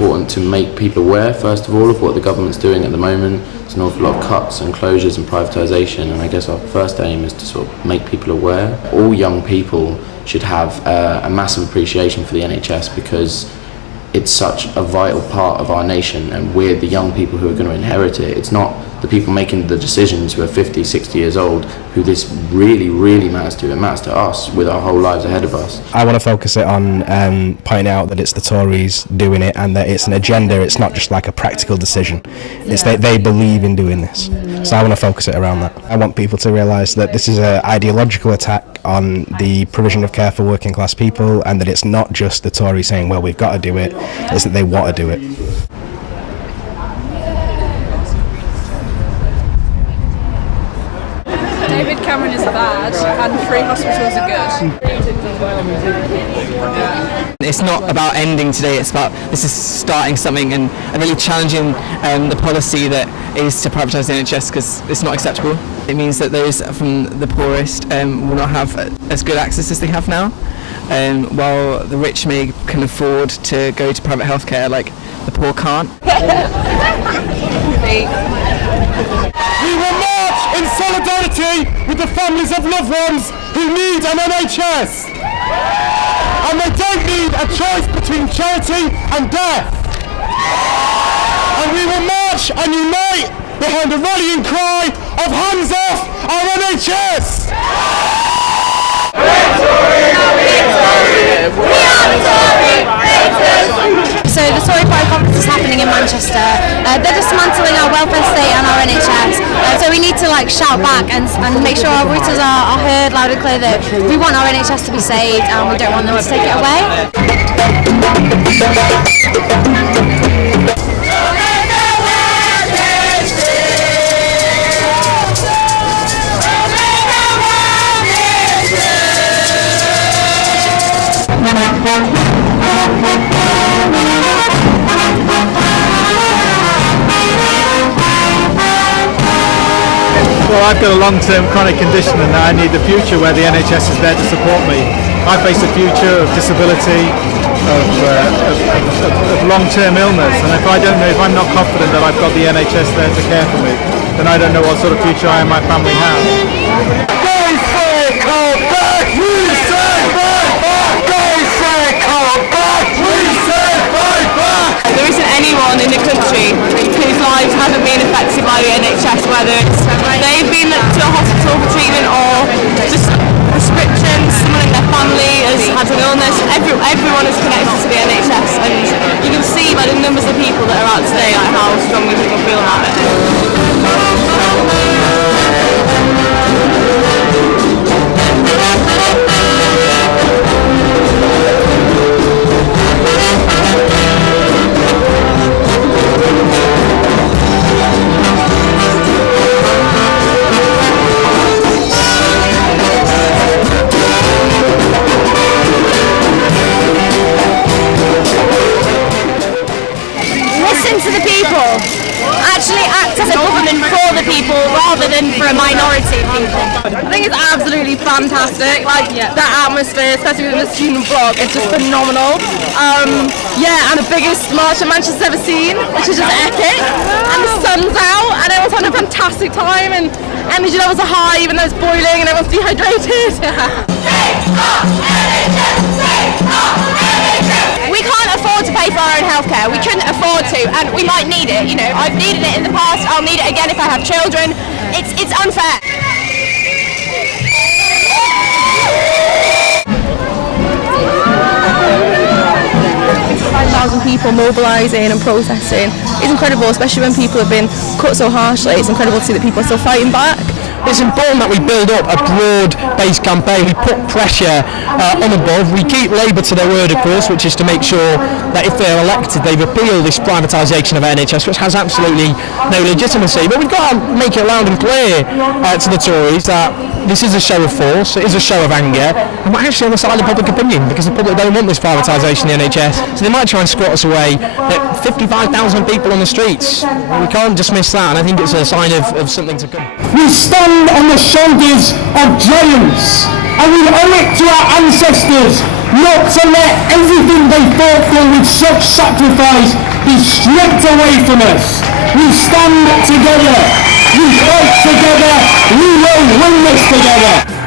important to make people aware, first of all, of what the government's doing at the moment. There's an awful lot of cuts and closures and privatisation, and I guess our first aim is to sort of make people aware. All young people should have a massive appreciation for the NHS, because it's such a vital part of our nation, and we're the young people who are going to inherit it. It's not the people making the decisions who are 50, 60 years old who this really, really matters to. It matters to us with our whole lives ahead of us. I want to focus it on pointing out that it's the Tories doing it, and that it's an agenda. It's not just like a practical decision. It's that they believe in doing this. So I want to focus it around that. I want people to realise that this is an ideological attack on the provision of care for working class people, and that it's not just the Tories saying, well, we've got to do it. It's that they want to do it. David Cameron is bad and free hospitals are good. It's not about ending today, it's about this is starting something and really challenging the policy that is to privatise the NHS, because it's not acceptable. It means that those from the poorest will not have as good access as they have now, while the rich can afford to go to private healthcare, like the poor can't. We will march in solidarity with the families of loved ones who need an NHS. And they don't need a choice between charity and death. And we will march and unite behind the rallying cry of hands off our NHS. So the Tory Pride Conference is happening in Manchester. They're dismantling our welfare state and our NHS. So we need to shout back and make sure our voices are heard loud and clear, that we want our NHS to be saved and we don't want them to take it away. Well, I've got a long-term chronic condition and I need the future where the NHS is there to support me. I face a future of disability, of long-term illness, and if I'm not confident that I've got the NHS there to care for me, then I don't know what sort of future I and my family have. There isn't anyone in the country whose lives haven't been affected by the NHS, whether it's they've been to a hospital for treatment or just prescriptions, someone in their family has had an illness. Everyone is connected to the NHS, and you can see by the numbers of people that are out today how strongly people feel about it. To the people, actually act as a government for the people rather than for a minority of people. I think it's absolutely fantastic. That atmosphere, especially with the student block, is just phenomenal. And the biggest march that Manchester's ever seen, which is just epic. And the sun's out, and everyone's having a fantastic time, and energy levels are high, even though it's boiling, and everyone's dehydrated. We can't afford to pay for our own healthcare. We couldn't afford to, and we might need it. I've needed it in the past. I'll need it again if I have children. It's unfair. 5,000 people mobilising and protesting. It's incredible, especially when people have been cut so harshly. It's incredible to see that people are still fighting back. It's important that we build up a broad-based campaign. We put pressure on above. We keep Labour to their word, of course, which is to make sure that if they're elected, they repeal this privatisation of NHS, which has absolutely no legitimacy. But we've got to make it loud and clear to the Tories that this is a show of force, it is a show of anger, and we're actually on the side of public opinion because the public don't want this privatisation of the NHS. So they might try and squat us away. 55,000 people on the streets. We can't dismiss that, and I think it's a sign of something to come. We stand on the shoulders of giants, and we owe it to our ancestors not to let everything they fought for with such sacrifice be stripped away from us. We stand together, we fight together, we will win this together.